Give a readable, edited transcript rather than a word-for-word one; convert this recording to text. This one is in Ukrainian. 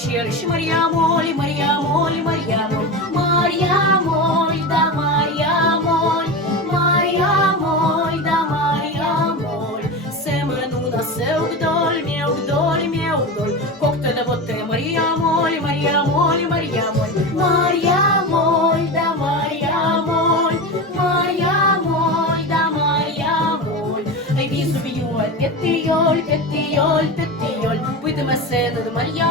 щириш, Мар'я моль, Мар'я моль, Мар'я моль, Мар'я моль, да Мар'я моль, Мар'я моль, да Мар'я моль, Семену на сеудоль, меудоль, меудоль, кокте да боте, Мар'я моль, Мар'я моль, Мар'я моль, Мар'я моль, да Мар'я моль, Мар'я моль, да Мар'я моль, ай візу б'ю, п'ятийоль, п'ятийоль, п'ятийоль, питиме седе, Мар'я